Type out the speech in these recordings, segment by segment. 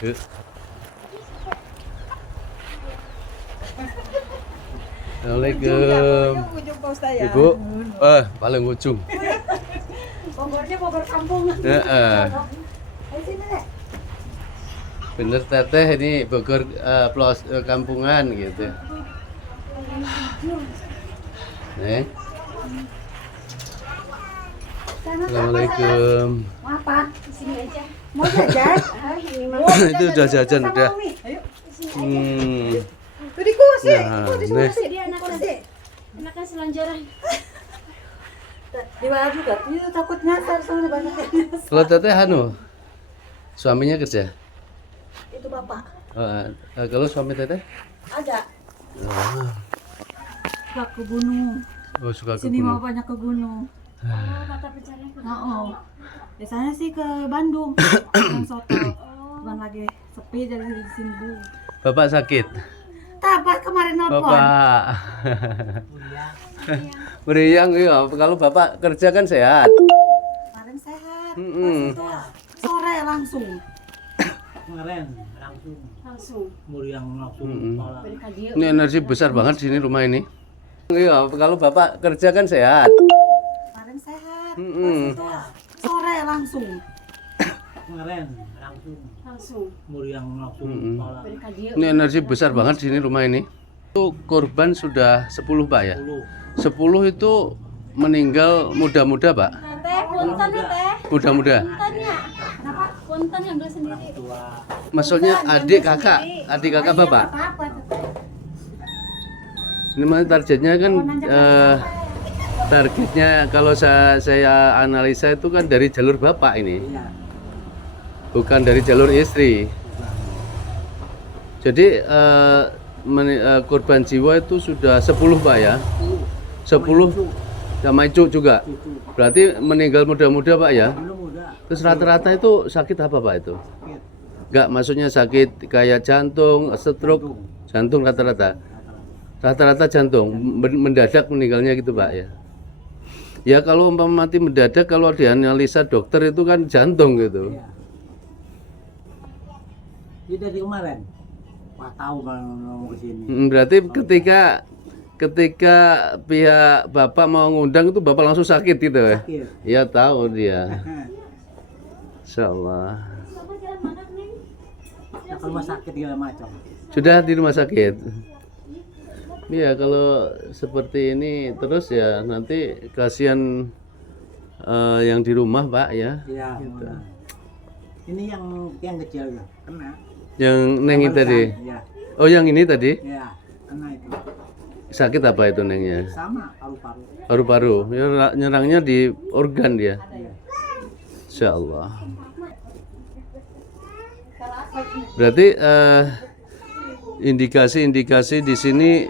Yuk. Assalamualaikum. Ibu, paling ujung. Bogornya Bogor kampung. Bener teteh ini Bogor plus kampungan gitu. Nih. Assalamualaikum. Apa? Di sini aja. Mau jajan? Itu udah jajan udah. Tuh di kursi. Nah, Di nih. kursi. Dia anaknya selanjaran. Di bawah juga. Itu takut nyasar soalnya banyak yang nyasar. Kalau teteh anu suaminya kerja. Itu bapak. Kalau suami teteh? Ada. Oh, Suka ke gunung. suka ke Sini mau gunung. banyak ke gunung. Oh, mata pencarian ke Oh. Biasanya sih ke Bandung. Yang soto. Cuman lagi sepi dari sini dulu. Bapak sakit. Tabat kemarin nelpon. Bapak. Meriang iya. Kalau bapak kerja kan sehat. Kemarin sehat. Mm-mm. Pas itu sore langsung. Kemarin langsung. muriang langsung Mm-mm. kepala. Beri kadio. Ini energi besar banget di sini rumah ini. Iya, kalau bapak kerja kan sehat. Kemarin sehat. Mm-mm. Pas itu sore langsung. Kemarin Langsung. muriang langsung Mm-mm. kepala. Beri kadio. Ini energi besar banget di sini rumah ini. Itu korban sudah 10 Pak ya. 10 itu meninggal muda-muda Pak. Teh, punten ya teh. Muda-muda. Punten ya. Kenapa? Punten yang beli sendiri. Tua Maksudnya adik kakak Bapak. Apa tuh? Ini mah targetnya kan targetnya kalau saya analisa itu kan dari jalur Bapak ini. iya Bukan dari jalur istri. Jadi korban jiwa itu sudah 10 Pak ya. 10 sama Icu juga. cucu Berarti meninggal muda-muda Pak ya. belum muda Terus rata-rata itu sakit apa Pak itu? sakit Enggak, maksudnya sakit kayak jantung, stroke, jantung rata-rata. Rata-rata jantung, mendadak meninggalnya gitu Pak ya. Ya kalau umpama mati mendadak kalau dianalisa dokter itu kan jantung gitu. iya dia dari kemarin 4 tahun kalau mau ke sini Berarti ketika pihak Bapak mau ngundang itu Bapak langsung sakit gitu ya? sakit Iya tahu dia. Insyaallah. ya ke rumah sakit segala macam Sudah di rumah sakit. Iya kalau seperti ini terus ya nanti kasihan yang di rumah Pak ya. iya mana. Ini yang kecil ya kena Yang Neng tadi. ya Oh yang ini tadi ya kena itu sakit apa itu Nengnya? sama paru-paru Paru-paru. Ya, nyerangnya di organ dia. iya Insyaallah. Berarti indikasi-indikasi di sini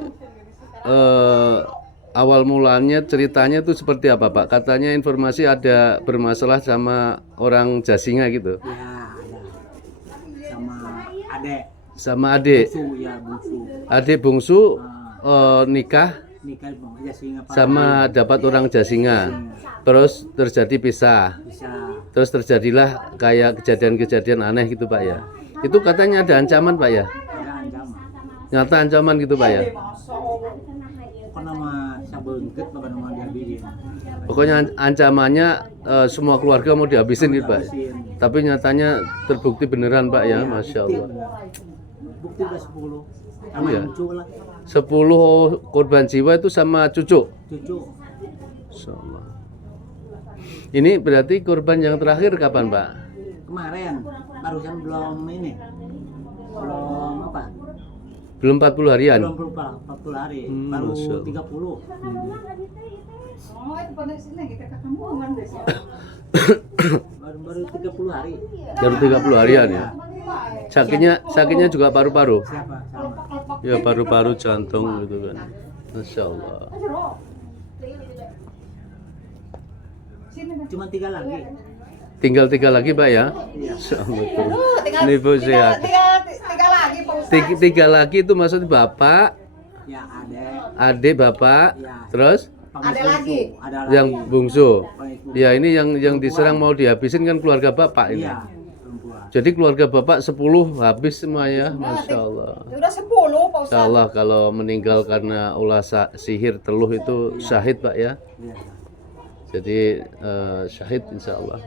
awal mulanya ceritanya itu seperti apa Pak? Katanya informasi ada bermasalah sama orang Jasinga gitu. ya ada sama adek Sama adik. bungsu ya bungsu Adik bungsu nikah nikah aja singa sama dapat orang Jasinga. Terus terjadi pisah. bisa Terus terjadilah kayak kejadian-kejadian aneh gitu Pak ya. Itu katanya ada ancaman Pak ya. ada ancaman Nyata ancaman gitu Pak ya. apa nama sabengket apa nama dia bikin Pokoknya ancamannya semua keluarga mau dihabisin gitu Pak. Tapi nyatanya terbukti beneran Pak ya, Masya Allah. bukti udah 10 sama Iya. cucu lah 10 korban jiwa itu sama cucu. cucu Masya Allah. Ini berarti korban yang terakhir kapan Pak? kemarin barusan belum ini belum apa Belum 40 harian. belum berupa 40 hari baru Masya Allah. 30 Oh, itu pada sini kita kekampungan deh. baru 30 hari Baru 30 harian ya. Sakitnya juga paru-paru. siapa sama Ya paru-paru jantung gitu kan. Masya Allah. cuma 3 lagi Tinggal 3 lagi Pak ya. Masya Allah. Ini Bu sehat. Tiga lagi Pak Ustaz. 3 lagi itu maksudnya Bapak, ya adek adik Bapak, ya terus Ada lagi. ada lagi yang bungsu. Pengikut. Ya ini yang diserang mau dihabisin kan keluarga Bapak ini. iya perempuan Jadi keluarga Bapak 10 habis semua ya, Masya Allah. Udah 10 Pak Insya Allah kalau meninggal karena ulah sihir teluh itu syahid Pak ya. Iya. Jadi syahid Insya Allah.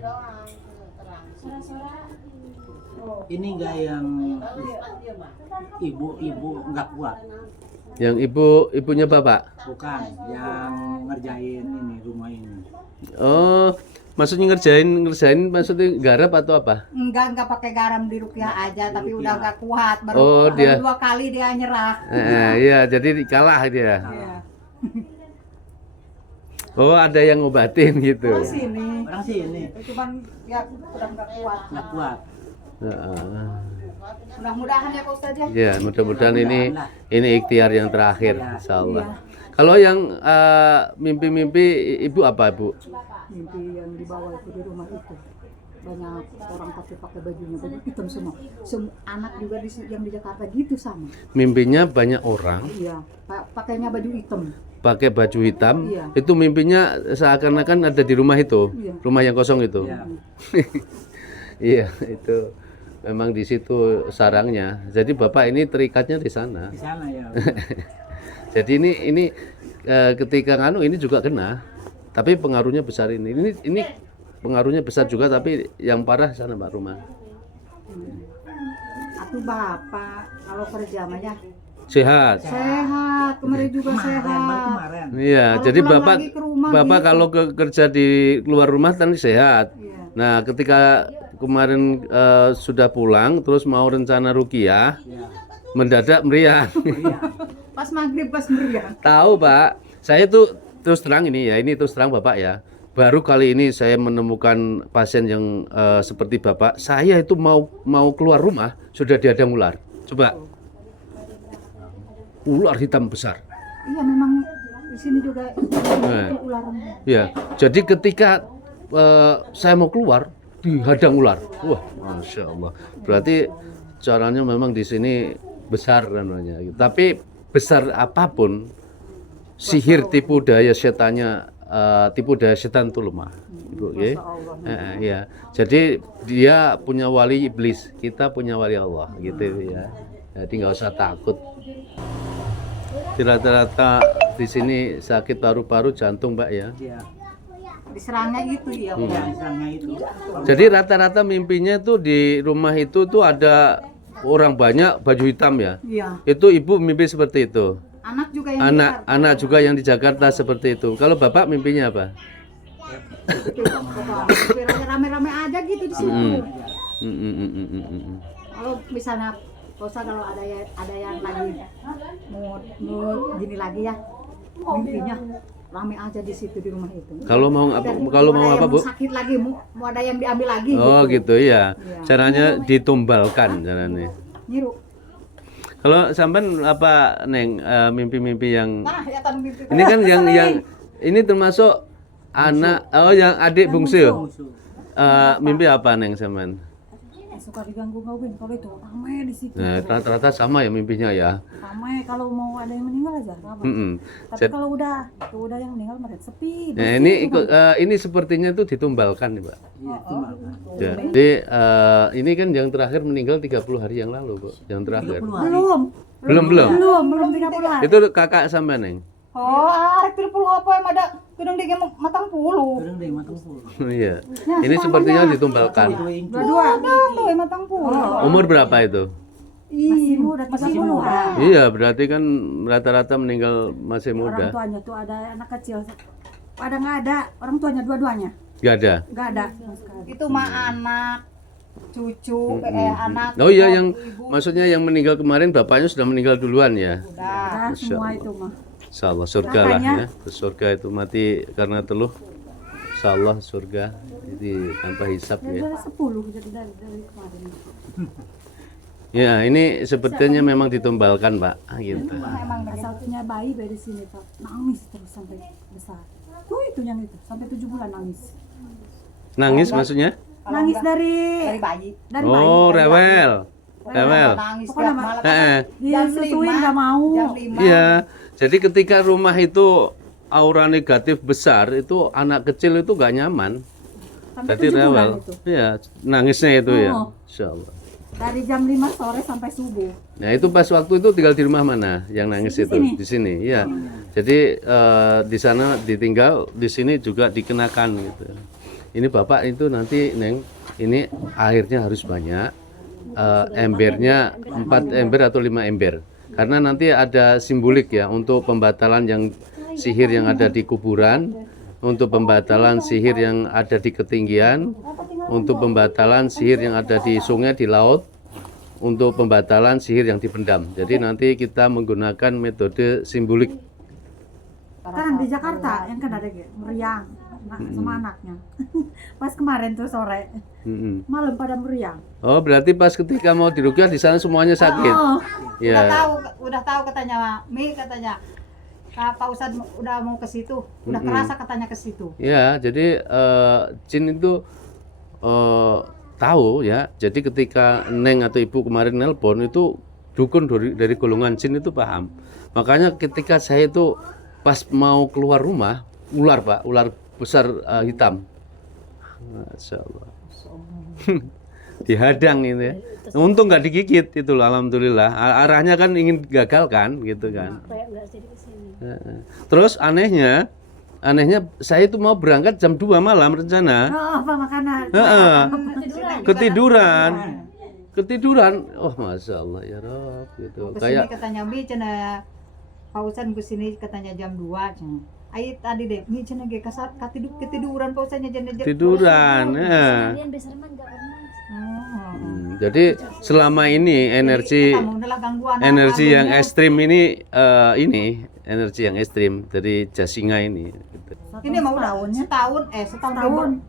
Ini enggak yang ibu-ibu enggak kuat. Yang ibunya Bapak. Bukan yang ngerjain ini rumah ini. Oh, maksudnya ngerjain maksudnya garap atau apa? Enggak pakai garam di rupiah aja, tapi udah enggak kuat. Baru, Oh, dia. baru 2 kali dia nyerah. Iya, jadi kalah dia. Iya. Oh, ada yang ngobatin gitu. Sini. Orang sini Cuman ya udah enggak kuat. enggak kuat. Heeh. Mudah-mudahan ya Pak Ustadz ya. Ya, mudah-mudahan ini ikhtiar yang terakhir, Iya. Insya Allah. Kalau yang mimpi-mimpi ibu apa bu? Mimpi yang dibawa itu di rumah itu banyak orang pakai bajunya baju hitam semua. Anak juga yang di Jakarta gitu sama. Mimpinya banyak orang Iya, pakainya baju hitam. pakai baju hitam. Iya. Itu mimpinya seakan-akan ada di rumah itu, Iya. rumah yang kosong itu. Iya. Iya, itu memang di situ sarangnya. Jadi bapak ini terikatnya di sana. Di sana ya. Jadi ini ketika nganu ini juga kena, tapi pengaruhnya besar ini. Ini pengaruhnya besar juga, tapi yang parah sana Mbak rumah. Aku bapak kalau kerja mah ya Sehat. sehat, kemarin juga Baru sehat. kemarin. Iya, Kalau jadi pulang bapak lagi ke rumah bapak gitu. kalau kerja di luar rumah kan sehat. Iya. Nah, ketika kemarin sudah pulang, terus mau rencana ruqyah, Iya. mendadak meriang. Pas maghrib pas meriah. Tahu Pak, saya tuh terus terang ini terus terang Bapak ya. Baru kali ini saya menemukan pasien yang seperti Bapak. Saya itu mau keluar rumah sudah dihadang ular. Coba, ular hitam besar. Iya memang di sini juga Nah. itu ular. Ya, jadi ketika saya mau keluar dihadang ular. Wah, masya Allah. Berarti caranya memang di sini besar namanya. Tapi besar apapun, sihir tipu daya setannya, tipu daya setan itu lemah. Ibu, ya. Iya. Jadi dia punya wali iblis, kita punya wali Allah, gitu ya. Jadi nggak usah takut. Rata-rata di sini sakit paru-paru, jantung, Mbak ya. Iya. Diserangnya gitu ya. Iya, misalnya itu. Jadi rata-rata mimpinya tuh di rumah itu tuh ada orang banyak baju hitam ya. Iya. Itu ibu mimpi seperti itu. Anak juga yang Anak juga yang di Jakarta seperti itu. Kalau bapak mimpinya apa? rame-rame aja gitu di situ. Kalau misalnya kalau ada yang lagi mau gini lagi ya, mimpinya rame aja di situ di rumah itu. Kalau mau Dan apa Bu? sakit lagi, mau ada yang diambil lagi. Oh gitu ya. Iya. Caranya ditumbalkan caranya. Nyiru. Kalau sampean apa Neng mimpi-mimpi yang Nah, ya kan mimpi. ini kan yang ini termasuk anak yang adik bungsu. Musuh. Mimpi apa Neng sampean? Suka diganggu-gangguin kalau itu ramai di situ. Nah, rata-rata sama ya mimpinya ya. Ramai kalau mau ada yang meninggal aja ramai. Mm-mm. Tapi kalau udah yang meninggal mereka sepi. Nah, ini sepertinya itu ditumbalkan nih, Pak. Iya, timbangan. Jadi ini kan yang terakhir meninggal 30 hari yang lalu, Bu. Yang terakhir. 30 hari. Belum Belum. 30 hari. Itu kakak sampean, Neng. Oh, arek 30 apa yang ada gedung di matang puluh. Kurang deh matang full. Iya. Ini sepertinya ditumbalkan. Dua tuh matang puluh. Umur berapa itu? Masih muda, masih muda. Iya, berarti kan rata-rata meninggal masih Orang muda. tuanya tuh ada anak kecil. Pada nggak ada orang tuanya dua-duanya. Gak ada. Nggak ada sama sekali. Itu mah anak, cucu, anak. Oh iya, yang ibu. maksudnya yang meninggal kemarin bapaknya sudah meninggal duluan ya. Udah. Nah, semua itu mah. Insya Allah surga lah Makanya- ya. Surga itu mati karena teluh. Insya Allah surga. Jadi tanpa hisap ya. Dari 10 jadi dari kemarin. Ya ini sepertinya memang ditumbalkan Pak. Gitu. Emang Asal punya bayi dari sini Pak, nangis terus sampai besar. Tuh itu yang itu sampai 7 bulan nangis. Nangis maksudnya? Nangis dari bayi. dari bayi. Oh rewel. Rewel. Nangis Pokoknya, tiap Mak. malam. Eh, Disusuin nggak mau. Jam 5. Iya. Jadi ketika rumah itu aura negatif besar itu anak kecil itu gak nyaman. Sampai Berarti 7 bulan rewel. itu. Iya, nangisnya itu ya. Oh. Insya Allah. Dari jam 5 sore sampai subuh. Nah itu pas waktu itu tinggal di rumah mana yang nangis Di itu? sini. Di sini, ya. Jadi di sana ditinggal, di sini juga dikenakan gitu. Ini bapak itu nanti Neng, ini airnya harus banyak, embernya 4 ember atau 5 ember. Karena nanti ada simbolik ya untuk pembatalan yang sihir yang ada di kuburan, untuk pembatalan sihir yang ada di ketinggian, untuk pembatalan sihir yang ada di sungai, di laut, untuk pembatalan sihir yang dipendam. Jadi nanti kita menggunakan metode simbolik. Kan di Jakarta yang kan ada meriang sama anaknya. Pas kemarin tuh sore, Mm-mm. malam pada meriang. Oh berarti pas ketika mau diruqyah di sana semuanya sakit. Oh, Ya. udah tahu katanya Mi katanya Pak Ustadz udah mau ke situ, udah kerasa katanya ke situ. Ya, jadi jin itu tahu ya. Jadi ketika Neng atau Ibu kemarin nelpon itu dukun dari golongan jin itu paham. Makanya ketika saya itu pas mau keluar rumah, ular Pak, ular besar hitam. Masya Allah. Dihadang ini ya. Untung nggak digigit itu loh, alhamdulillah. Arahnya kan ingin gagal kan, gitu kan. Kayak nggak jadi kesini. Terus anehnya saya itu mau berangkat jam 2 malam rencana. Oh, apa makanan? Heeh. Ketiduran. Ketiduran. Oh, masya Allah ya Rob gitu. Kesini Kayak katanya Mi cina Pak Ustadz kesini katanya jam 2 cina. Ayo tadi deh, Mi cina ge ketiduran Pak Ustadznya jam tiduran. Ya. Kalian besar mah nggak pernah. Jadi selama ini energi yang ekstrim ini energi yang ekstrim dari Jasinga ini. Gitu. Ini mau udah setahun Tahun.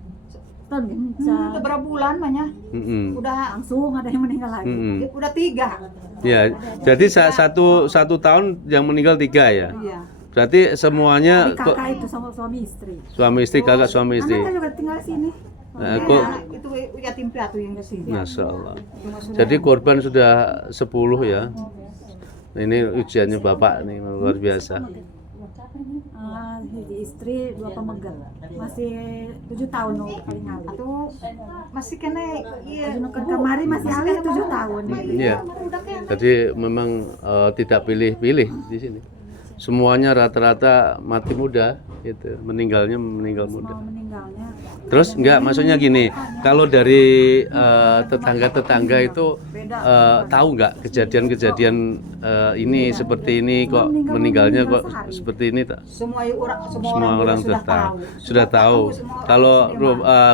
Tahun udah berapa bulan banyak Mm-mm. udah langsung ada yang meninggal lagi. Mm-mm. udah 3. Ya, jadi satu tahun yang meninggal 3 ya. Iya. Berarti semuanya Jadi kakak itu sama suami istri. suami istri, kakak suami istri. Anaknya juga tinggal sini. Nah, kok Itu yatim piatu yang di sini. Masya Allah. Jadi korban sudah 10 ya. Ini ujiannya bapak nih luar biasa. Hiji istri, 2 pemegang. Masih 7 tahun loh paling awal. Atau masih kena iya. Kemarin masih awal 7 tahun. Iya. Jadi memang tidak pilih-pilih di sini. Semuanya rata-rata mati muda, gitu. Meninggal muda. Mau meninggalnya. Terus enggak, maksudnya gini, kalau dari tetangga-tetangga itu tahu nggak kejadian-kejadian ini seperti ini kok meninggalnya kok seperti ini tak? Semua Orang sudah tahu kalau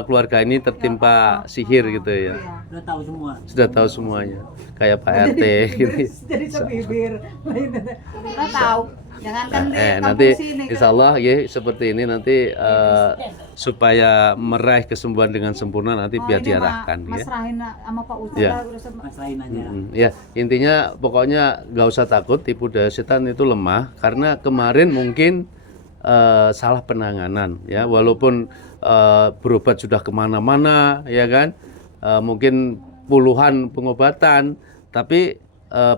keluarga ini tertimpa sihir gitu ya. Udah tahu semua. Sudah tahu semuanya. Kayak Pak RT gitu. Jadi sebibir. Kita tahu. Jangankan di Nanti kampung sini. insya Allah ya seperti ini nanti supaya meraih kesembuhan dengan sempurna nanti biar diarahkan Mas ya. Rahin sama Pak Ustadz Ya. udah sama. Masalahin aja. Ya, intinya pokoknya nggak usah takut tipu daya setan itu lemah karena kemarin mungkin salah penanganan ya, walaupun berobat sudah kemana-mana ya kan, mungkin puluhan pengobatan, tapi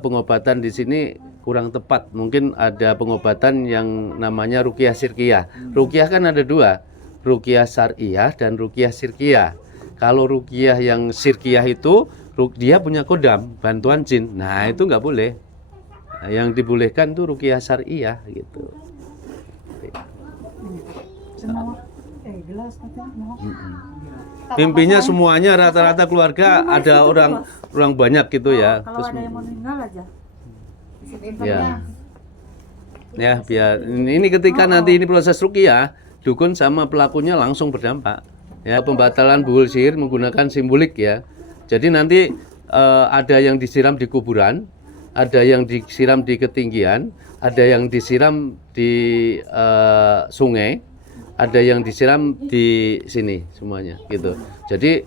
pengobatan di sini kurang tepat. Mungkin ada pengobatan yang namanya ruqyah sirkiyah. Ruqyah kan ada 2, ruqyah syariah dan ruqyah sirkiyah. Kalau ruqyah yang sirkiyah itu dia punya kodam, bantuan jin. Nah, itu nggak boleh. Nah, yang dibolehkan tuh ruqyah syariah gitu. Semua gelas katanya. Intinya semuanya rata-rata keluarga ada orang banyak gitu ya. Kalau ada yang mau meninggal aja. Ya biar ini ketika nanti ini proses ruqyah, dukun sama pelakunya langsung berdampak. Ya, pembatalan buhul sihir menggunakan simbolik ya. Jadi nanti ada yang disiram di kuburan, ada yang disiram di ketinggian, ada yang disiram di sungai, ada yang disiram di sini semuanya gitu. Jadi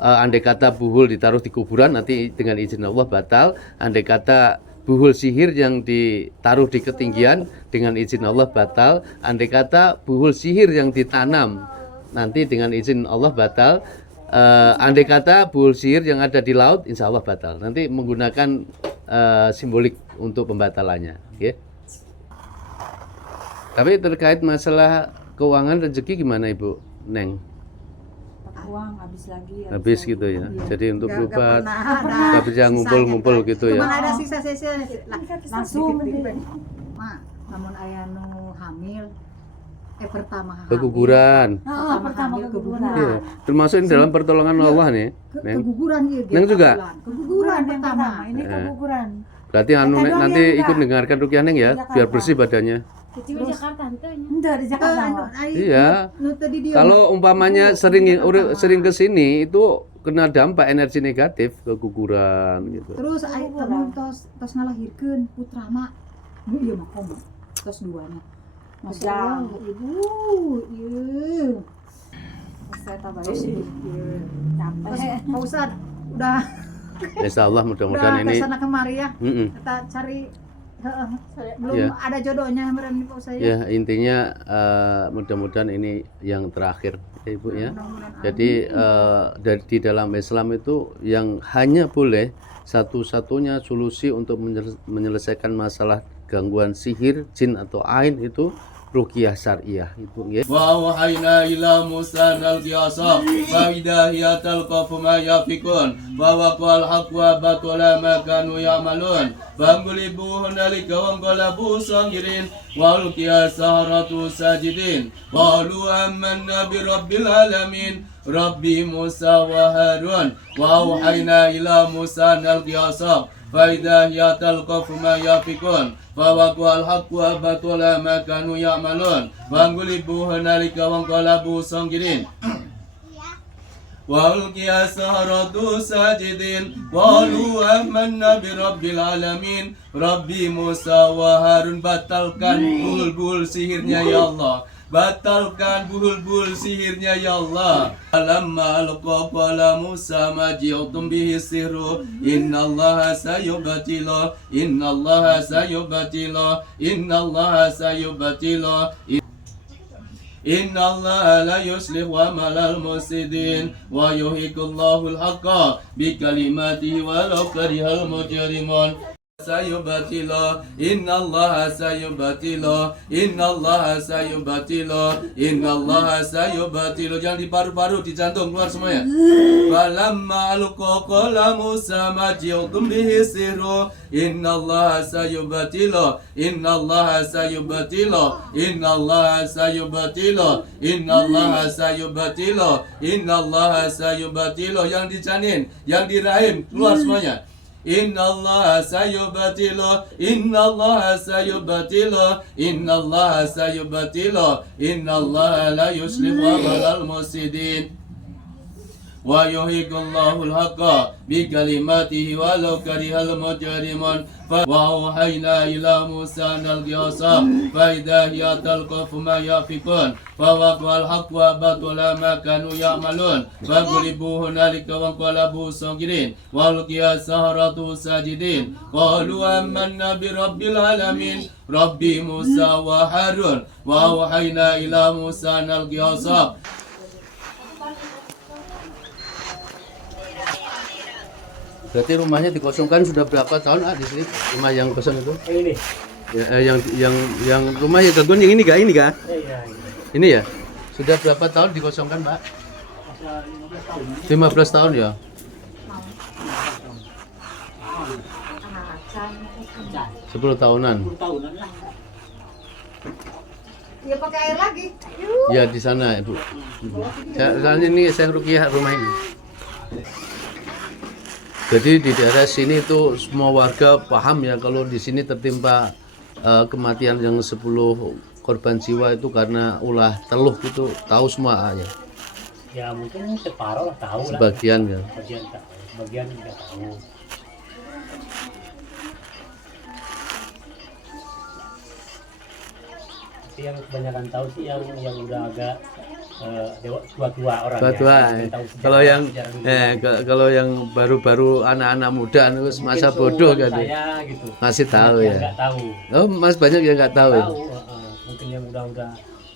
andai kata buhul ditaruh di kuburan nanti dengan izin Allah batal, andai kata buhul sihir yang ditaruh di ketinggian dengan izin Allah batal, andai kata buhul sihir yang ditanam nanti dengan izin Allah batal, andai kata buhul sihir yang ada di laut insya Allah batal. Nanti menggunakan simbolik untuk pembatalannya, okay? Tapi terkait masalah keuangan rezeki gimana Ibu Neng? dapat uang habis lagi. Habis lagi. gitu ya. Iya. Jadi untuk Nggak berobat pernah ada nggak bisa sisanya, ngumpul-ngumpul Kak. gitu Cuman ya. ada sisa-sisa Langsung mak namun ayah nu hamil pertama hamil. Keguguran. pertama hamil keguguran. Iya. Termasuk ini dalam pertolongan Allah nih. Neng. Keguguran iya Neng juga? keguguran yang pertama Ini keguguran. Berarti anu Kita doang nanti yang ikut enggak. dengarkan rukiah Neng ya, Jakarta. biar bersih badannya. Jadi di Jakarta henteu nya. Enggak di Jakarta. Mak. Iya. Kalau umpamanya sering ke sini itu kena dampak energi negatif, keguguran gitu. terus ayah kamu tos ngalahirkeun putra mak nu ieu mah komo tos duanya Masya Allah, ibu, iya. Saya tambah Terus, sih. iya. Capek. Terus, Pak Ustadz, udah Insya Allah mudah-mudahan ini. kesana kemari ya, Mm-mm. kita cari, belum Iya. ada jodohnya berani Pak Ustadz Ya intinya mudah-mudahan ini yang terakhir ya, Ibu ya. Mudah-mudahan. Jadi di dalam Islam itu yang hanya boleh satu-satunya solusi untuk menyelesaikan masalah gangguan sihir, jin atau ain itu ruqyah syariah Ibu ya. وأوحينا إلى موسى أن ألقي عصاك فإذا هي تلقف ما يأفكون فوقع الحق وبطل ما كانوا يعملون فانقلبوا هنالك وانقلبوا صاغرين وألقي السحرة ساجدين قالوا آمنا برب العالمين رب موسى وهارون وأوحينا إلى موسى أن ألقي عصاك فإذا هي تلقف ما يأفكون فوقع الحق وبطل ما كانوا يعملون فانقلبوا هنالك وانقلبوا صاغرين وألقي السحرة ساجدين قالوا آمنا برب العالمين رب موسى وهارون batalkan bulbul sihirnya ya Allah. Batalkan bulbul sihirnya ya Allah. Alamma alqa qala Musa ma ji'tum bihi sihru innallaha sayubatilu innallaha sayubatilu innallaha sayubatilu innallaha la yuslihu amalal mufsidin wa yuhiqullahu al-haqqa bi kalimatihi walau karihal mujrimun sayubatilu innallaha sayubatilu innallaha sayubatilu innallaha sayubatilu. Jangan di paru-paru, di jantung, keluar semuanya. Falamma alqa qala Musa ma ji'tum bihi sihru innallaha sayubatilu innallaha sayubatilu innallaha sayubatilu innallaha sayubatilu innallaha sayubatilu. Yang di janin, yang di rahim, keluar semuanya. Innallaha sayubatilu innallaha sayubatilu innallaha sayubatilu innallaha la yuslihu amalal mufsidin wa yuhiqullahu al-haqqa bi kalimatihi walau karihal mujrimun wa auhayna ila Musa an alqi asaq fa idha hiya talqafu ma yafikun fa waqa'al haqqu wa batala ma kanu ya'malun fa qulibu hunalika wa qalabu sagirin wa alqiya saharatu sajidin qalu amanna bi rabbil alamin rabbi Musa wa Harun wa auhayna ila Musa an alqi asaq. Berarti rumahnya dikosongkan sudah berapa tahun di sini? Rumah yang kosong itu? Ini. Ya, yang rumah yang gangguan yang ini ini kah? Iya. Ini ya? Sudah berapa tahun dikosongkan, Pak? 15 tahun ya? 10 tahunan. 10 tahunan lah. Ya pakai air lagi. Ya di sana, Ibu. Soalnya ini saya rukiah rumah ini. Jadi di daerah sini itu semua warga paham ya kalau di sini tertimpa kematian yang 10 korban jiwa itu karena ulah teluh itu tahu semua ya. Ya mungkin separuh lah tahu lah. Sebagian ya. Sebagian tahu, sebagian tidak tahu. Tapi yang kebanyakan tahu sih yang udah agak tua-tua orang. Tua-tua. Yang tahu sejarah- Kalau yang sejarah dunia. kalau yang baru-baru anak-anak muda itu Mungkin masa bodoh kan. saya gitu. Masih tahu Banyak ya. yang nggak tahu. Oh, Mas banyak yang nggak tahu. Ya? Mungkin yang udah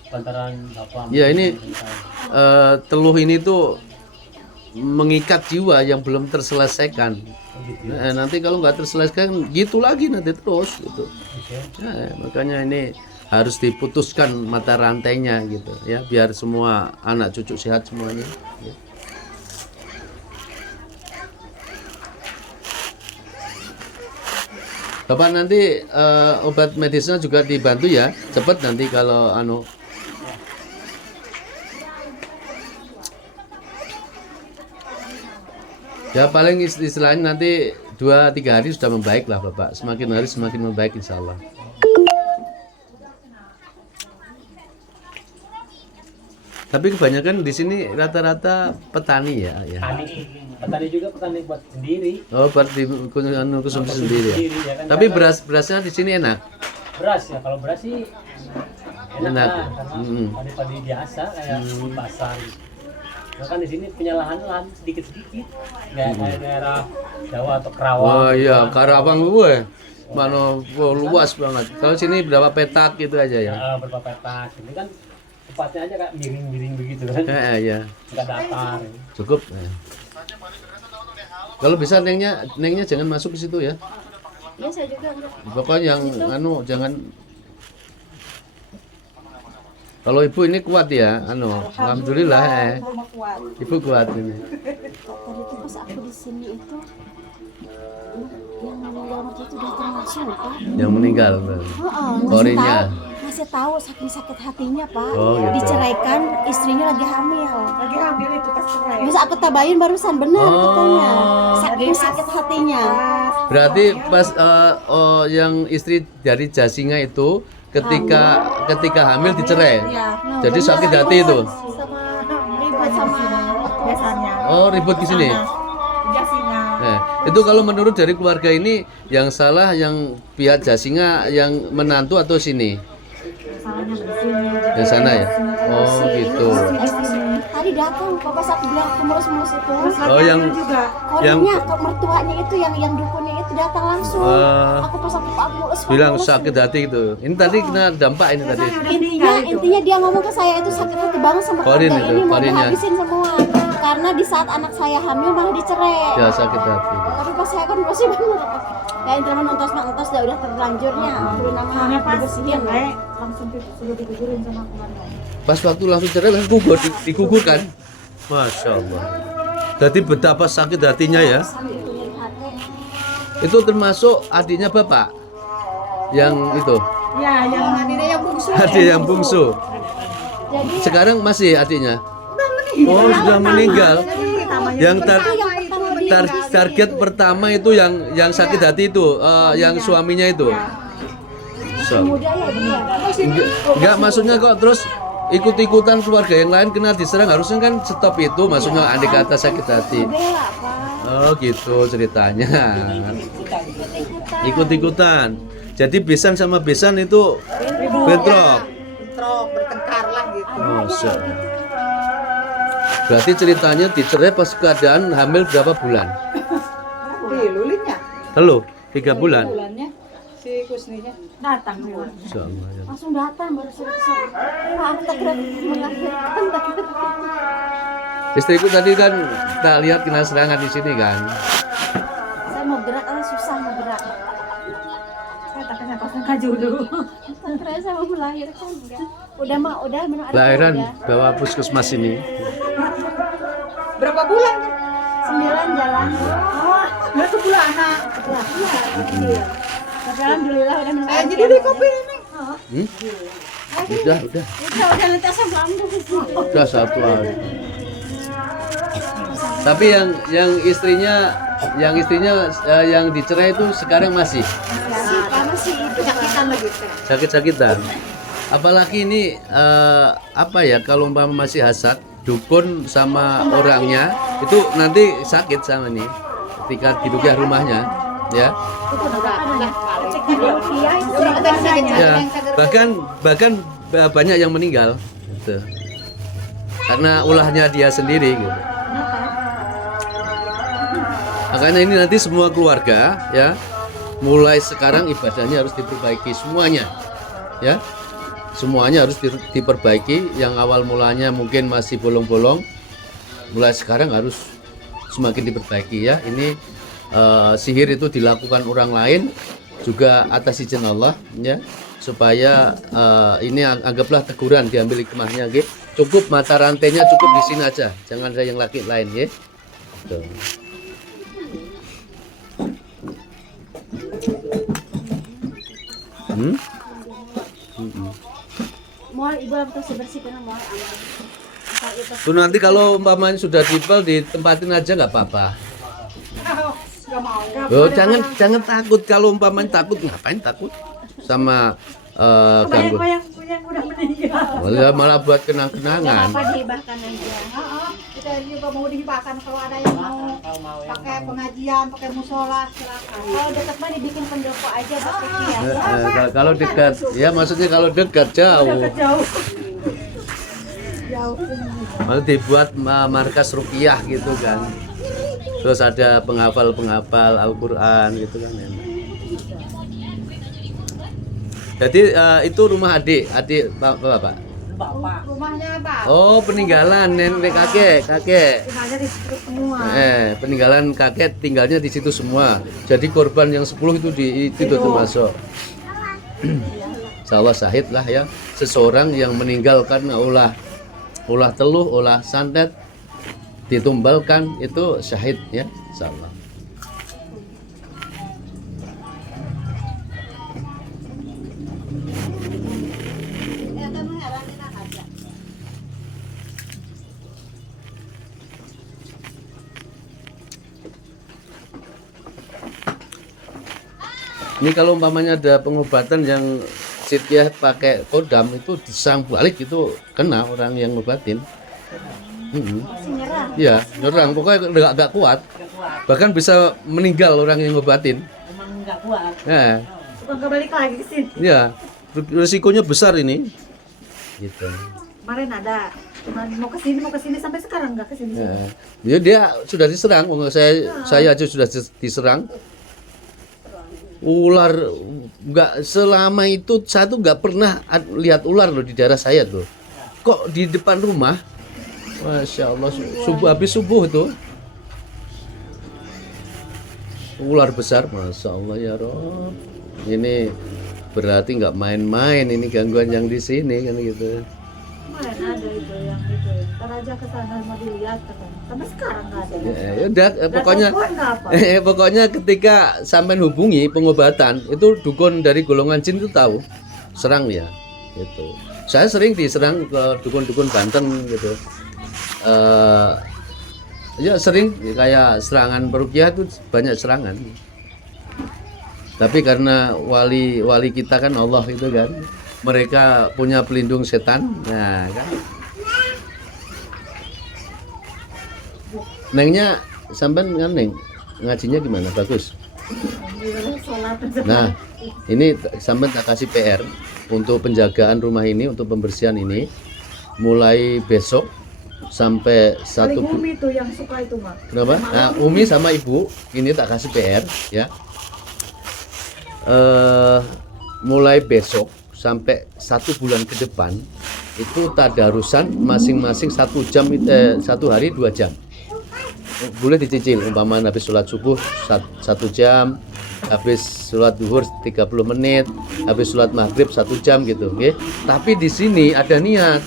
lantaran bapak. Ya, ini mungkin tahu. teluh ini tuh mengikat jiwa yang belum terselesaikan. Gitu. Nanti kalau nggak terselesaikan gitu lagi nanti terus gitu. Oke. Makanya ini harus diputuskan mata rantainya gitu ya, biar semua anak cucu sehat semuanya ya. Bapak nanti obat medisnya juga dibantu ya, cepet nanti kalau ya paling istilahnya nanti 2-3 hari sudah membaik lah Bapak, semakin hari semakin membaik insya Allah. Tapi kebanyakan di sini rata-rata petani ya. Petani juga petani buat sendiri. Oh, buat konsumsi sendiri ya. Ya kan, Tapi berasnya di sini enak. beras ya, kalau beras sih enak, Enak. lah, karena padi-padi biasa kayak di pasar. Bahkan di sini punya lahan sedikit-sedikit, kayak daerah Jawa atau Kerawang. Oh iya, Karawang gue. Mana luas banget. Kalau sini berapa petak gitu aja ya. Berapa petak. Ini kan tempatnya aja kayak miring-miring begitu kan. Ya. Nggak datar. Cukup. Ya. Kalau bisa nengnya jangan masuk ke situ ya. Ya saya juga enggak. Pokoknya yang jangan. Kalau ibu ini kuat ya, alhamdulillah ibu kuat ini. Tadi tuh pas aku di sini itu yang meninggal waktu itu datang langsung Pak. Yang meninggal, Korinya. Masih tahu sakit hatinya Pak. Oh, gitu. Diceraikan, istrinya lagi hamil. Lagi hamil itu pas cerai. Bisa aku tabayin barusan benar Oh. katanya. Sakit hatinya. Berarti pas yang istri dari Jasinga itu ketika hamil dicerai. Ya. Jadi sakit hati itu. Sama ribut sama Biasanya. Oh, ribut di sini. Jasinga. Nah, itu kalau menurut dari keluarga ini yang salah yang pihak Jasinga yang menantu atau sini? Yang sana ya? Oh, gitu. Tadi datang Pak pas aku bilang pengurus itu. Oh, yang Korinya, mertuanya itu yang dukunnya itu datang langsung. Aku pas aku Pak Mulus. bilang sakit hati itu. Ini tadi kena dampak ini tadi. Intinya dia ngomong ke saya itu sakit hati banget sama Korin keluarga itu, ini mau Korinnya. dihabisin semua. Karena di saat anak saya hamil malah dicerai. Ya sakit hati. Tapi pas saya kan masih banget. Kayak intinya nontos udah terlanjurnya. Perlu nama Soalnya pas dibersihin. cerai langsung sudah digugurin sama keluarga. Pas waktu langsung cerai langsung gugur, digugurkan. Masya Allah. Jadi betapa sakit hatinya ya. Itu termasuk adiknya bapak yang itu. Ya, yang adiknya yang bungsu. Adik yang bungsu. Jadi Sekarang masih adiknya. Oh, sudah meninggal. Yang target pertama itu yang sakit hati itu, yang suaminya itu. So. muda ya ini ya. Enggak, maksudnya kok terus ikut-ikutan keluarga yang lain kena diserang, harusnya kan stop itu, maksudnya andai kata sakit hati. Bela Pak. Oh gitu ceritanya. Ikut-ikutan. Jadi besan sama besan itu bentrok. Bertengkar lah gitu. Masa. Berarti ceritanya dicerai pas keadaan hamil berapa bulan? Lulinnya. Telu, 3 bulan. Bulannya si Kusninya datang nih. Insya Allah, ya. Langsung datang baru saya wah aku tak kira melahirkan tak kira. Istriku tadi kan tak lihat kena serangan di sini kan. Saya mau gerak kan susah mau gerak. Saya takutnya pasang kaju dulu. Tak kira saya mau melahirkan enggak. Udah benar ada. Lahiran bawa puskesmas ini. Berapa bulan? 9 jalan. Berapa bulan anak? Iya. Tapi alhamdulillah udah menang. Jadi di kopi ini. Udah. Udah nanti asam lambung. Udah satu hari. Tapi yang istrinya yang dicerai itu sekarang masih Masih itu Sakitan lagi. sakit-sakitan. Apalagi ini apa ya, kalau umpama masih hasad, dukun sama orangnya itu nanti sakit sama nih ketika dirukyah rumahnya ya. Ya, bahkan banyak yang meninggal gitu. Karena ulahnya dia sendiri gitu. Makanya ini nanti semua keluarga ya, mulai sekarang ibadahnya harus diperbaiki semuanya ya. Semuanya harus diperbaiki. Yang awal mulanya mungkin masih bolong-bolong, mulai sekarang harus semakin diperbaiki ya. Ini sihir itu dilakukan orang lain juga atas izin Allah ya, supaya ini anggaplah teguran, diambil hikmahnya nggih. Cukup mata rantainya cukup di sini aja, jangan ada yang lagi lain nggih. Tuh. Mau ibu harus bersihkan mau aman. Tuh nanti kalau umpamanya sudah dipel ditempatin aja nggak apa-apa. Nggak mau. Oh, jangan takut, kalau umpamanya takut ngapain takut sama ganggu. Yang udah meninggal. Malah buat kenang-kenangan. Apa dihibahkan aja. Kita juga mau dihibahkan kalau ada yang mau pakai pengajian, pakai musola, silakan. Kalau dekat mah dibikin pendopo aja buat rukiah. Kalau dekat, ya maksudnya kalau dekat jauh. Jauh. Malah dibuat markas rukiah gitu kan. Terus ada penghafal Al-Quran gitu kan enak. Jadi itu rumah adik bapak. Rumahnya Pak. Oh, peninggalan nenek kakek. Rumahnya di situ semua. Peninggalan kakek tinggalnya di situ semua. Jadi korban yang 10 itu itu termasuk. Insyaallah syahid lah ya. Seseorang yang meninggal karena ulah teluh, ulah santet ditumbalkan itu syahid ya, insyaallah. Ini kalau umpamanya ada pengobatan yang Sitiah pakai kodam itu disang balik itu kena orang yang ngobatin. Nyerang. Iya, nyerang pokoknya nggak kuat. Bahkan bisa meninggal orang yang ngobatin. Emang nggak kuat. Nah, Suka nggak balik lagi ke sini. iya, risikonya besar ini. Gitu. Kemarin ada, cuman mau ke sini sampai sekarang nggak ke sini. Ya, dia sudah diserang. Saya aja sudah diserang. Ular nggak selama itu saya tuh nggak pernah lihat ular loh di daerah saya tuh. Kok di depan rumah? Masya Allah, habis subuh itu ular besar, masya Allah ya Rob. Ini berarti nggak main-main ini gangguan yang di sini kan gitu. Kemarin ada itu yang itu. Ntar aja ke sana mau dilihat katanya. Sampai sekarang nggak ada. Ya udah, pokoknya ketika sampai hubungi pengobatan itu dukun dari golongan jin itu tahu serang ya gitu. Saya sering diserang ke dukun-dukun Banten gitu. Ya sering kayak serangan perukiah itu banyak serangan. Tapi karena wali kita kan Allah itu kan, mereka punya pelindung setan. Nah kan. Nengnya sampean kan Neng ngajinya gimana? Bagus. Nah, ini sampean tak kasih PR untuk penjagaan rumah ini, untuk pembersihan ini mulai besok sampai satu Umi tuh yang suka itu mah. Kenapa? Nah, Umi sama Ibu ini tak kasih PR ya. Mulai besok sampai 1 bulan ke depan itu tadarusan masing-masing 1 jam, 1 hari 2 jam. Boleh dicicil, umpama habis sholat subuh 1 jam, habis sholat duhur 30 menit, habis sholat maghrib 1 jam gitu, okay? Tapi di sini ada niat.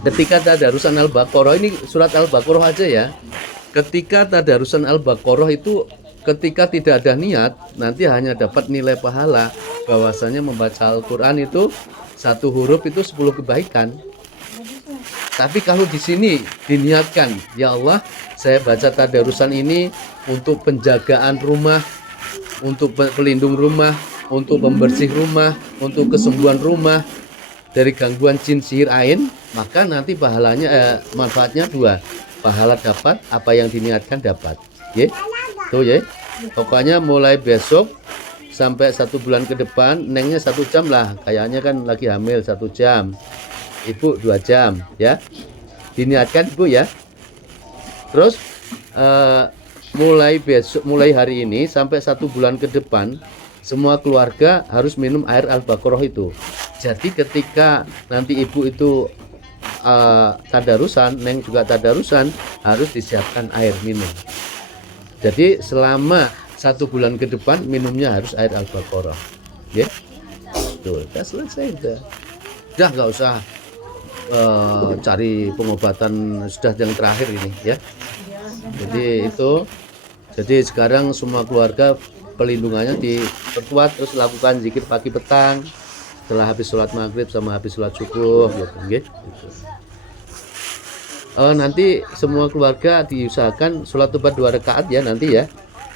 Ketika tadarusan Al-Baqarah, ini surat Al-Baqarah aja ya. Ketika tadarusan Al-Baqarah itu ketika tidak ada niat, nanti hanya dapat nilai pahala. Bahwasanya membaca Al-Qur'an itu 1 huruf itu 10 kebaikan. Tapi kalau di sini diniatkan, ya Allah, saya baca tadarusan ini untuk penjagaan rumah, untuk pelindung rumah, untuk pembersih rumah, untuk kesembuhan rumah dari gangguan jin sihir ain, maka nanti pahalanya manfaatnya 2. Pahala dapat, apa yang diniatkan dapat. Ye? Tuh ya. Pokoknya mulai besok sampai 1 bulan ke depan, Nengnya 1 jam lah. Kayaknya kan lagi hamil 1 jam. Ibu 2 jam ya, diniatkan Ibu ya. Terus mulai besok, mulai hari ini sampai 1 bulan ke depan, semua keluarga harus minum air Al-Baqarah itu. Jadi ketika nanti Ibu itu tadarusan, Neng juga tadarusan, harus disiapkan air minum. Jadi selama 1 bulan ke depan minumnya harus air Al-Baqarah. Ya. Tuh, udah selesai udah. Udah nggak usah cari pengobatan, sudah yang terakhir ini ya. Jadi itu, jadi sekarang semua keluarga pelindungannya diperkuat, terus lakukan zikir pagi petang setelah habis sholat maghrib sama habis sholat subuh gitu. Nanti semua keluarga diusahakan sholat tobat 2 rakaat ya nanti ya,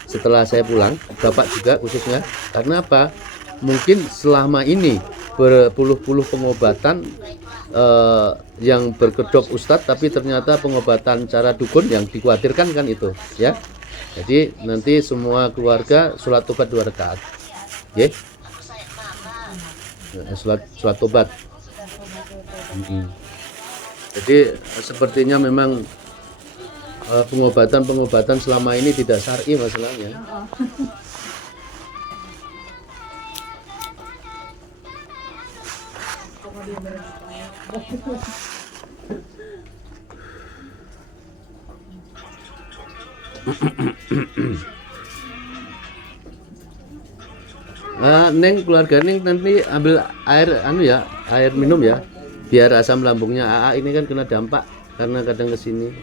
setelah saya pulang, bapak juga khususnya. Karena apa? Mungkin selama ini berpuluh-puluh pengobatan yang berkedok ustadz, tapi ternyata pengobatan cara dukun yang dikhawatirkan kan itu ya. Jadi nanti semua keluarga sholat tobat 2 rakaat, ya. Sholat tobat. Jadi sepertinya memang pengobatan selama ini tidak syar'i masalahnya. Neng, keluarga Neng nanti ambil air minum ya, biar asam lambungnya AA ini kan kena dampak karena kadang kesini.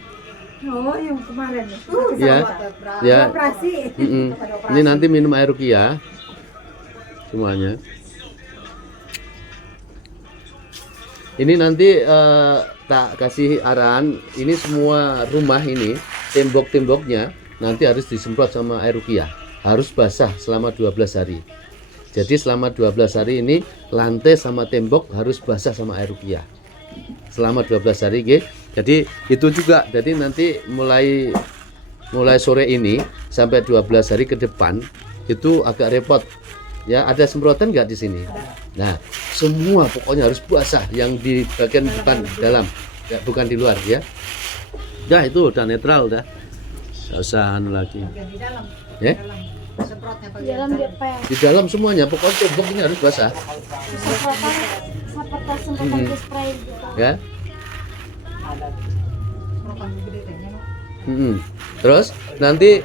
Oh, yang kemarin Ya. Ini nanti minum air ruqyah semuanya. Ini nanti tak kasih arahan, ini semua rumah ini tembok-temboknya nanti harus disemprot sama air ruqyah, harus basah selama 12 hari. Jadi selama 12 hari ini lantai sama tembok harus basah sama air ruqyah selama 12 hari, okay? Jadi itu juga, jadi nanti mulai sore ini sampai 12 hari ke depan itu agak repot ya. Ada semprotan nggak di sini? Nah, semua pokoknya harus basah yang di bagian depan dalam ya, bukan di luar ya. Udah itu udah netral udah, nggak usah anu lagi ya. Di dalam dia pen. Di dalam semuanya pokoknya tembok ini harus basah Semprotan spray gitu. ya. Terus nanti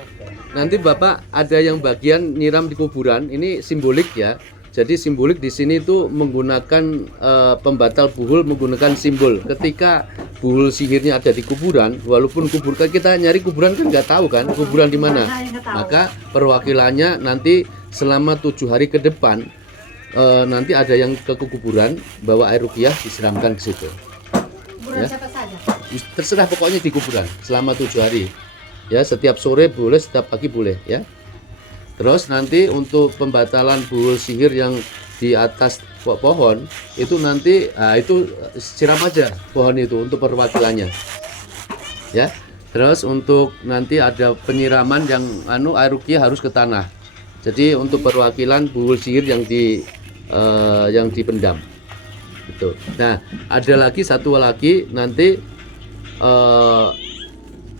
Bapak ada yang bagian nyiram di kuburan, ini simbolik ya. Jadi simbolik di sini itu menggunakan pembatal buhul, menggunakan simbol. Ketika buhul sihirnya ada di kuburan, walaupun kita nyari kuburan kan nggak tahu kan kuburan di mana. Maka perwakilannya nanti selama 7 hari ke depan nanti ada yang ke kuburan bawa air ruqyah disiramkan ke situ. Kuburan Ya. siapa saja? Terserah pokoknya di kuburan selama 7 hari. Ya, setiap sore boleh, setiap pagi boleh ya. Terus nanti untuk pembatalan buhul sihir yang di atas pohon itu nanti itu siram aja pohon itu untuk perwakilannya. Ya. Terus untuk nanti ada penyiraman yang air ruqyah harus ke tanah. Jadi untuk perwakilan buhul sihir yang dipendam. Gitu. Nah, ada lagi satu lagi nanti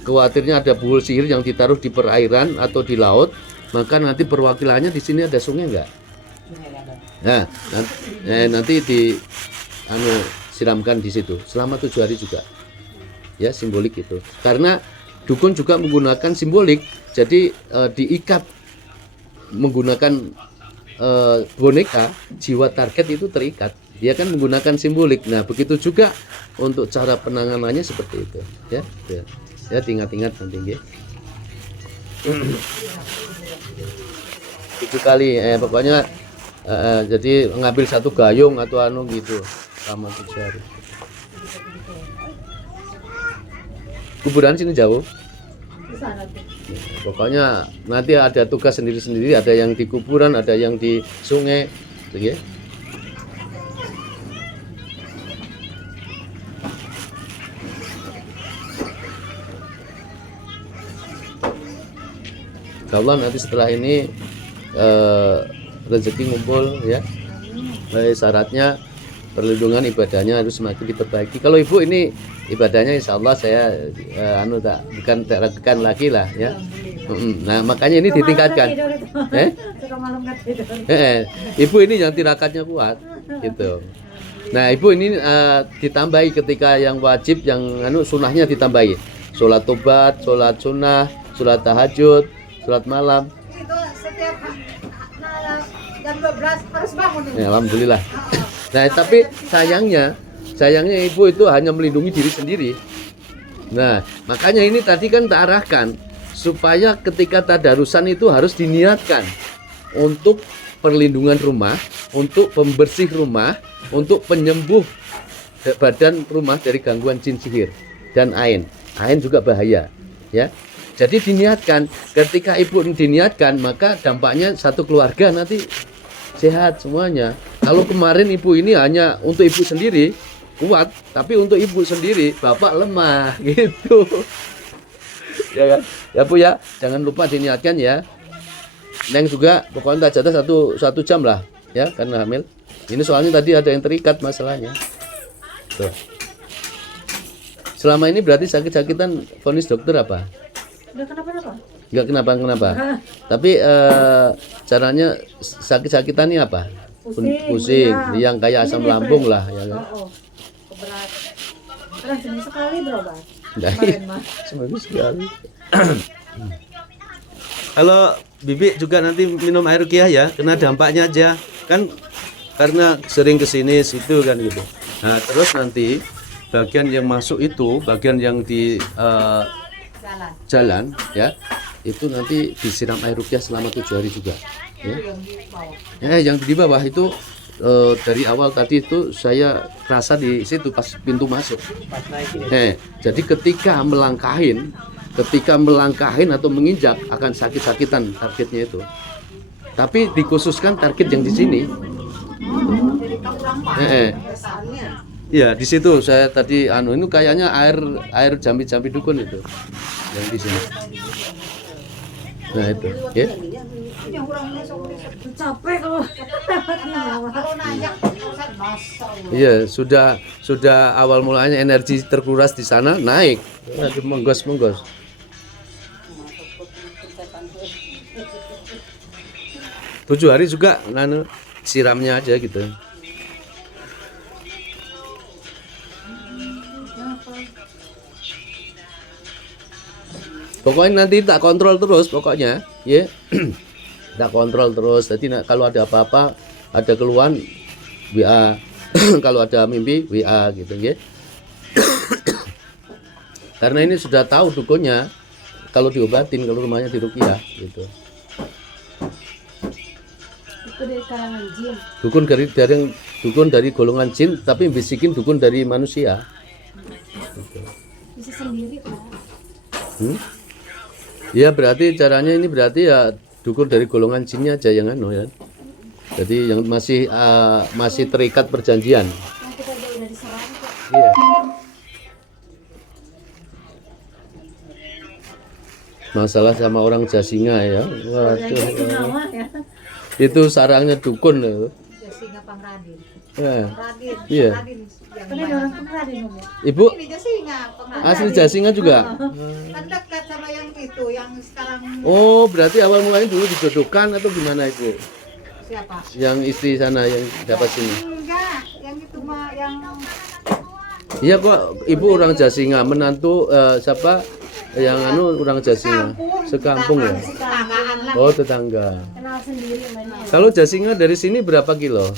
khawatirnya ada buhul sihir yang ditaruh di perairan atau di laut, maka nanti perwakilannya di sini ada sungai enggak? Nah, nanti siramkan di situ selama 7 hari juga. Ya, simbolik itu. Karena dukun juga menggunakan simbolik. Jadi diikat menggunakan boneka, jiwa target itu terikat. Dia kan menggunakan simbolik. Nah, begitu juga untuk cara penanganannya seperti itu, ya. Ya, ingat-ingat nanti ya. 7 kali pokoknya jadi ngambil satu gayung atau gitu sama 7 hari. Kuburan sini jauh. Pokoknya nanti ada tugas sendiri-sendiri, ada yang di kuburan, ada yang di sungai, gitu ya. Insyaallah nanti setelah ini rezeki ngumpul ya. Syaratnya perlindungan ibadahnya harus semakin diperbaiki. Kalau ibu ini ibadahnya insyaallah saya bukan ragukan lagi lah ya. Nah, makanya ini ditingkatkan. Ibu ini yang tirakatnya kuat gitu. Nah, ibu ini ditambahi ketika yang wajib, yang sunahnya ditambahi. Sholat tobat, sholat sunnah, sholat tahajud, sholat malam. Itu setiap jam 12 per harus bangun nih. Ya, alhamdulillah. Nah, tapi sayangnya ibu itu hanya melindungi diri sendiri. Nah, makanya ini tadi kan tak arahkan supaya ketika tadarusan itu harus diniatkan untuk perlindungan rumah, untuk pembersih rumah, untuk penyembuh badan rumah dari gangguan jin sihir dan ain. Ain juga bahaya, ya. Jadi diniatkan, ketika ibu diniatkan maka dampaknya satu keluarga nanti sehat semuanya. Kalau kemarin ibu ini hanya untuk ibu sendiri kuat, tapi untuk ibu sendiri bapak lemah gitu. Ya kan? Ya Bu ya, jangan lupa diniatkan ya. Neng juga pokoknya tak jatah satu jam lah ya karena hamil. Ini soalnya tadi ada yang terikat masalahnya. Tuh. Selama ini berarti sakit-sakitan vonis dokter apa? Udah kenapa-napa? Enggak kenapa-kenapa. Tapi caranya sakit-sakitannya apa? Pusing, yang kayak asam lambung lah ya kan. Oh, keberat. Kan seminggu sekali berobat. Nah, Kemarin mah. seminggu sekali. Kalau Bibi juga nanti minum air ruqyah ya, kena dampaknya aja kan karena sering kesini situ kan gitu. Nah terus nanti bagian yang masuk itu, bagian yang di jalan ya, itu nanti disiram air ruqyah selama 7 hari juga. Ya. Yang di bawah itu dari awal tadi itu saya rasa di situ pas pintu masuk. Pas naik ini. Jadi ketika melangkahin atau menginjak akan sakit-sakitan targetnya itu. Tapi dikhususkan target yang di sini. Iya, di situ saya tadi ini kayaknya air jambi-jambi dukun itu yang di sini. Nah itu, ya. Capek kalau Iya, sudah awal mulanya energi terkuras di sana naik. Lagi menggos. 7 hari juga siramnya aja gitu. Pokoknya nanti tak kontrol terus pokoknya, ya. Tak kontrol terus. Jadi kalau ada apa-apa, ada keluhan WA. Kalau ada mimpi WA gitu, ya. Karena ini sudah tahu dukunnya kalau diobatin, kalau rumahnya diruqyah gitu. Itu dari kalangan jin. Dukun dari golongan jin tapi bisikin dukun dari manusia. Bisa sendiri Pak. Ya berarti caranya ini berarti ya dukun dari golongan jinnya aja yang ya. Jadi yang masih terikat perjanjian. Nah, kita udah diserang kok. Iya. Masalah sama orang Jasinga ya. Waduh. ya. Itu sarangnya dukun itu. Singa Pangradin. Radin. Radin. Iya. Radin yang Kan ada orang Pangradin Om ya. Ibu ini dia singa Pangradin. asli Jasinga juga. Kan dekat sama yang itu yang sekarang Oh, berarti awal mulanya dulu dijodohkan atau gimana Ibu? siapa? Yang istri sana yang dapat sini. Enggak, yang itu mah yang Iya kok Ibu orang Jasinga, menantu siapa yang orang Jasinga? Sekampung ya? tetanggaan lah. Oh, tetangga. Kenal sendiri mainnya. Kalau Jasinga dari sini berapa kilo?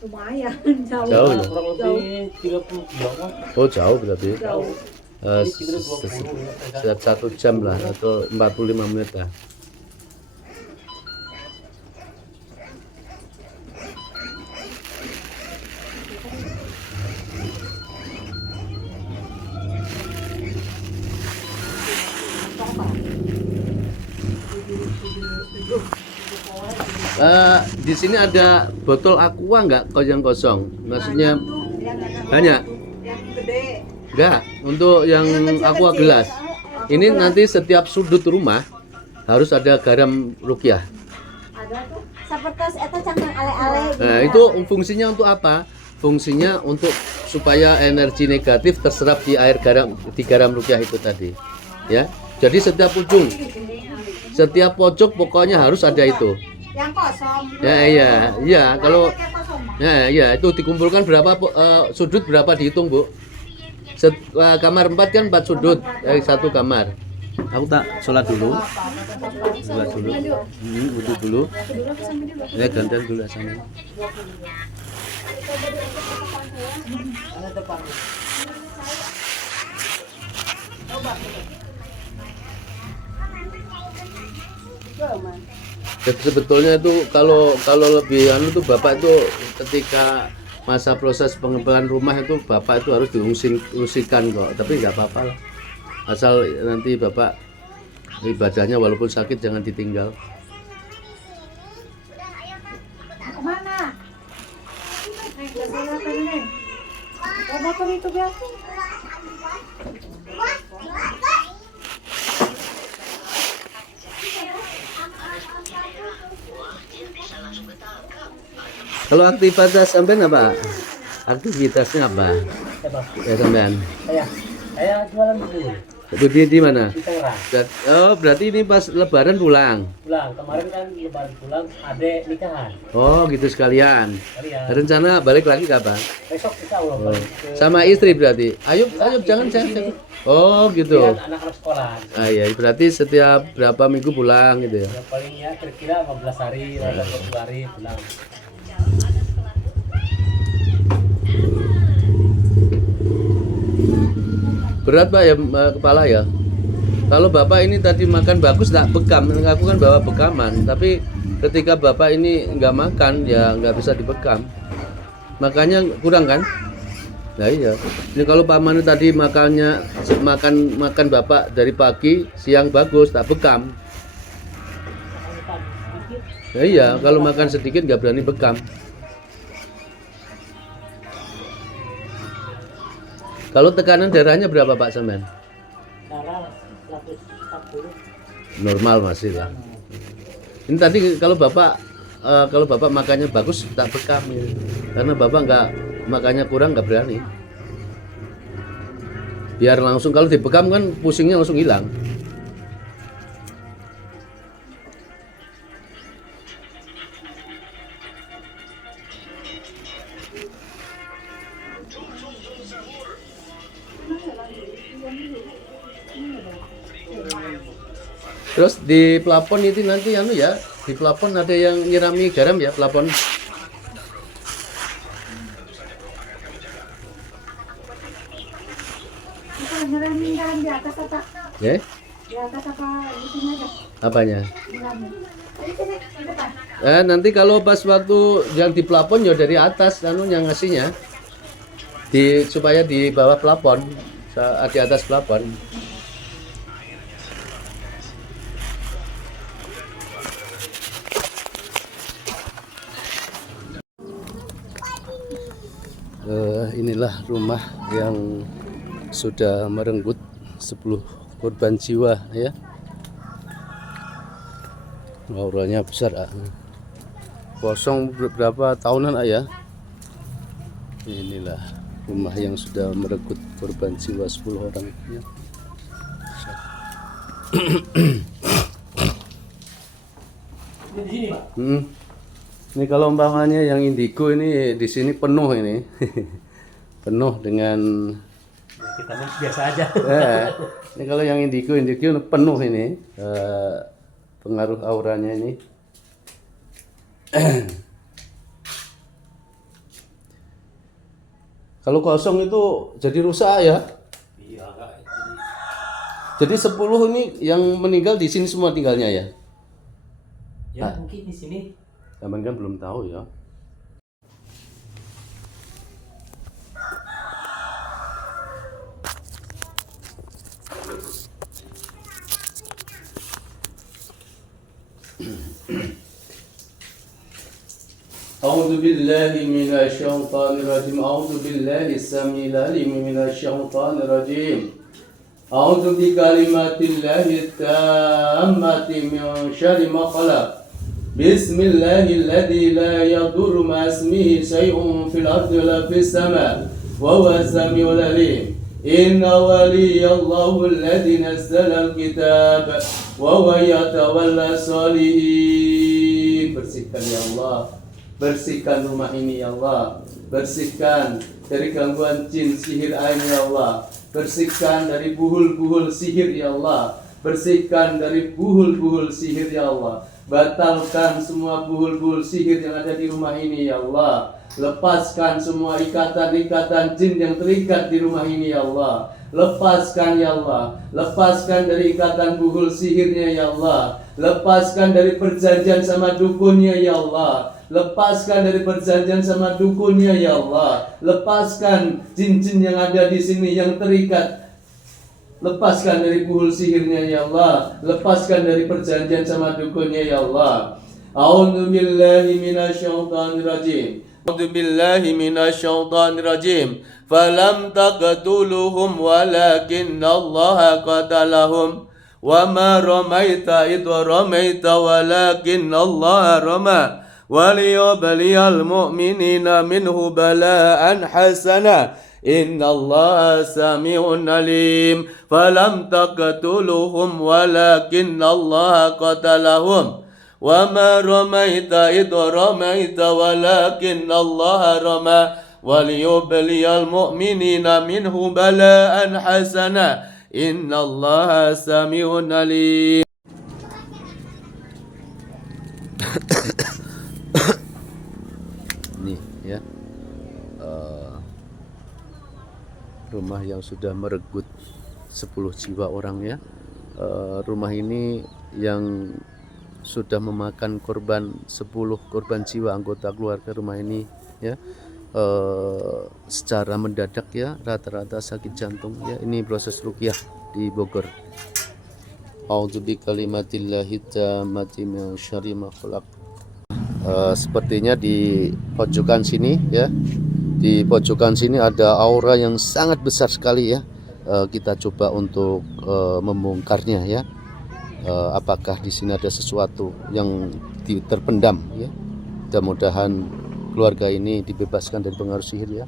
Lumayan jauh. Jauh ya? Kurang lebih 30 kilo. Oh, jauh berarti. Jauh. 1 jam lah atau 45 menit lah. Di sini ada botol aqua nggak yang kosong? Maksudnya banyak? yang gede. Enggak, untuk yang aqua gelas. Ini nanti setiap sudut rumah harus ada garam ruqyah. Ada tuh sapertos eta cangkang ale-ale gitu. Nah, itu fungsinya untuk apa? Fungsinya untuk supaya energi negatif terserap di air garam di garam ruqyah itu tadi. Ya. Jadi setiap ujung, setiap pojok pokoknya harus ada itu. Yang kosong. Ya iya, kalau Kayak kosong mah. ya itu dikumpulkan berapa sudut berapa dihitung, Bu? Kamar 4 kan 4 sudut, satu kamar. Aku tak sholat dulu. Sholat dulu. Wudhu dulu. Ya gantian dulu sama. Sebetulnya itu kalau lebih anu tuh bapak itu ketika masa proses pengembangan rumah itu bapak itu harus diungsikan kok, tapi nggak apa-apa lah. Asal nanti bapak ibadahnya walaupun sakit jangan ditinggal. Kemana? Motor itu biasa. Kalau aktivitas sampean apa? Aktivitasnya apa? Siapa? Ya sampean. Saya jualan bubur Di mana? di Tangerang. Oh, berarti ini pas lebaran pulang. Pulang kemarin kan lebaran pulang, adek nikahan. Oh, gitu sekalian. Kalian Rencana balik lagi kapan? besok insya Allah Oh. balik ke Sama istri berarti. Ayo jangan. Oh, gitu. lihat anak-anak sekolah. Ah iya, berarti setiap berapa minggu pulang gitu ya. Yang paling ya kira-kira 15 hari atau 20 hari pulang. Berat Pak ya kepala ya. Kalau Bapak ini tadi makan bagus nggak bekam, aku kan bawa bekaman, tapi ketika Bapak ini nggak makan ya nggak bisa dibekam. Makanya kurang kan? Nah iya. Ini kalau Pak Manu tadi makan Bapak dari pagi, siang bagus, tak bekam. Nah iya, kalau makan sedikit nggak berani bekam. Kalau tekanan darahnya berapa Pak Samen? Darah 140. Normal masih lah. Ini tadi kalau Bapak makannya bagus tak bekam ya. Karena Bapak nggak makannya kurang nggak berani. Biar langsung kalau dibekam kan pusingnya langsung hilang. Terus di plafon itu nanti anu ya, di plafon ada yang nyirami garam ya plafon. Kita nyeramin garam di atas apa? Ya, Di atas apa di sini aja? apanya? Nyeramin. Di sini, di depan. Nanti kalau pas waktu yang di plafon ya dari atas anu yang ngasihnya. Supaya di bawah plafon, di atas plafon. Inilah rumah yang sudah merenggut 10 korban jiwa ya. Auranya besar kosong berapa tahunan ya. Inilah rumah yang sudah merenggut korban jiwa 10 orang ya. Ini di sini, Pak. Ini kalau umpamanya yang indigo ini di sini penuh ini. Penuh dengan Kita mah biasa aja. ini kalau yang indigo penuh ini pengaruh auranya ini. Kalau kosong itu jadi rusak ya. Iya, Kak. Jadi 10 ini yang meninggal di sini semua tinggalnya ya. Ya mungkin di sini. Zaman kan belum tahu ya. أعوذ بالله من الشيطان الرجيم أعوذ بالله السميع العليم من الشيطان الرجيم أعوذ بكلمات الله التامة من شر ما خلق بسم الله الذي لا يضر مع اسمه شيء في الأرض ولا في السماء وهو السميع العليم إن ولي الله الذي نزل الكتاب وهو يتولى الصالحين. Bersihkan ya Allah, bersihkan rumah ini ya Allah, bersihkan dari gangguan jin sihir ain ya Allah, bersihkan dari buhul-buhul sihir ya Allah, Bersihkan dari buhul-buhul sihir ya Allah. Batalkan semua buhul-buhul sihir yang ada di rumah ini ya Allah. Lepaskan semua ikatan-ikatan jin yang terikat di rumah ini ya Allah. Lepaskan ya Allah. Lepaskan dari ikatan buhul sihirnya ya Allah. Lepaskan dari perjanjian sama dukunnya ya Allah. Lepaskan dari perjanjian sama dukunnya ya Allah. Lepaskan jin-jin yang ada di sini yang terikat. Lepaskan dari buhul sihirnya ya Allah. Lepaskan dari perjanjian sama dukunnya ya Allah. A'udzu billahi minasyaitonir rajim. A'udzu billahi minasyaitonir rajim. Falam taqtuluhum walakinallaha qatalahum. Wa ma ramaita idh ramaita walakinallaha rama. Waliyubliyal mu'minina minhu bala'an hasana. Inna Allah sami'un alim. Falam taqtuluhum walakinna Allah qatalahum. Wa ma ramaita idh ramaita walakinna Allah rama. Waliyubliyal mu'minina minhu bala'an hasana. Inna Allah sami'un alim. Nih ya, rumah yang sudah merenggut 10 jiwa orang ya. Rumah ini yang sudah memakan korban 10 korban jiwa anggota keluarga rumah ini ya. Secara mendadak ya, rata-rata sakit jantung ya. Ini proses ruqyah di Bogor. A'udzu bikalimatillahi tammati min syarri ma khalaq. Sepertinya di pojokan sini ya, di pojokan sini ada aura yang sangat besar sekali ya. Kita coba untuk membongkarnya ya. Apakah di sini ada sesuatu yang terpendam ya. Mudah-mudahan keluarga ini dibebaskan dari pengaruh sihir ya.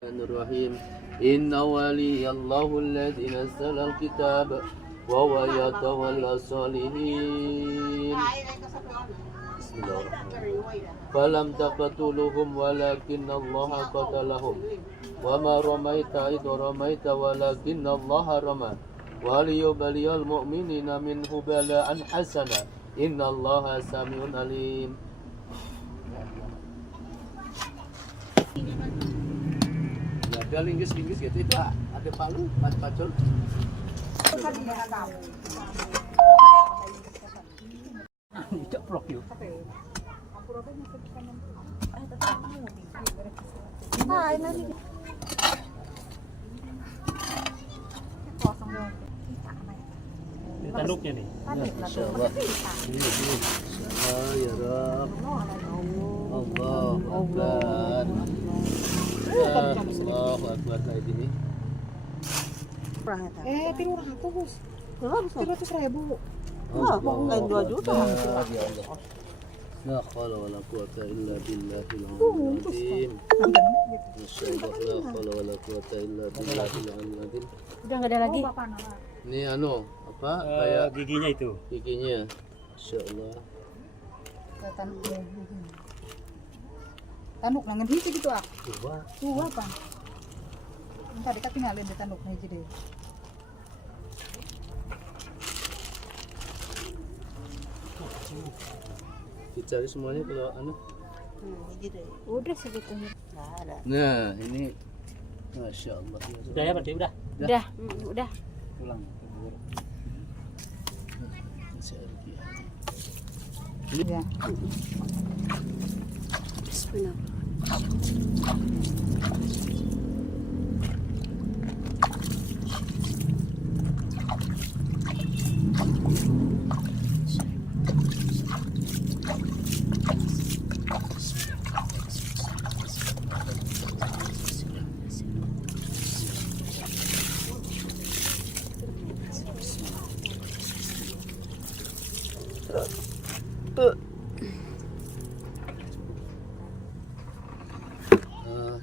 Bismillahirrahmanirrahim. Inna waliyallahu alladzi nazzala al-kitab wa huwa yatawalla salihin. Bismillahirrahmanirrahim. Falam taqtuluhum walakinna Allah qatalahum. Wa ma ramaita idh ramaita walakinna Allah rama. Wa liyubliyal mu'minina minhu bala'an hasana. Inna Allah sami'un alim. Ada linggis-linggis gitu itu ada palu, pacul. Ceplok yuk. Ini tanduknya nih. Masya Allah. Ya Rabb. Allah Akbar. Allahu Akbar kayak gini. Tiga ratus. 300.000. Lain 2 juta. Ya Allah. La haula wala quwata illa billahil azim. Masya Allah, la haula wala quwata illa billahil azim. Udah nggak ada lagi. Ini apa? Kayak Giginya itu. giginya. Masya Allah. Tanduk nangan hiji gitu ah. Coba. Tua apa? Entar kita tinggalin di tanduk hiji deh. Dicari semuanya kalau Udah segitunya. Nah, ini Masya Allah. Udah ya berarti udah. Udah, udah. Pulang. Ya. Bismillah.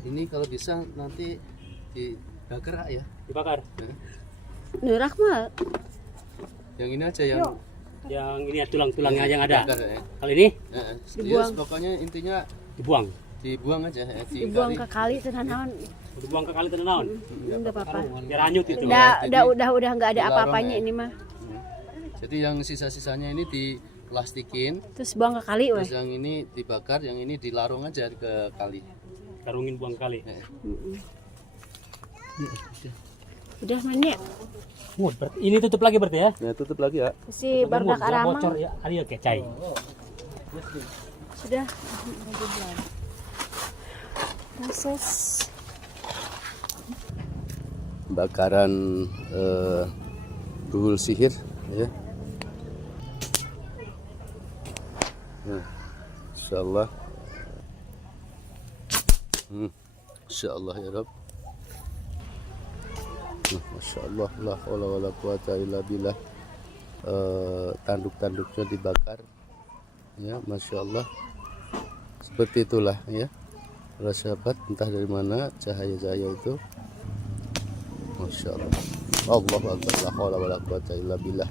Ini kalau bisa nanti dibakar ya. Dibakar. Nerak mah. Yang ini aja yang Yang ini ya tulang-tulangnya yang ada. dibakar ya. Kalau ini Dibuang. Pokoknya intinya dibuang. dibuang aja ya. Dibuang ke kali tenan Udah buang ke kali itu naon. Enggak apa-apa. Biar hanyut itu. Udah nggak ada Dilarang apa-apanya ya. ini mah. Jadi yang sisa-sisanya ini diplastikin, Terus buang ke kali weh. terus yang ini dibakar, yang ini dilarung aja ke kali. Karungin buang ke kali. Udah mana? Ini tutup lagi berarti ya? Ya tutup lagi ya. Si Bardak Aramang Bocor ya, ada kecai. sudah proses Bakaran duhul sihir ya. Insyaallah. Insyaallah ya Rabb. Masya Allah, la haula wala quwata illa billah. Tanduk-tanduknya dibakar ya, Masya Allah. Seperti itulah ya para sahabat, entah dari mana cahaya-cahaya itu. Masya Allah. Allahu Akbar, la haula wala quwata illa billah.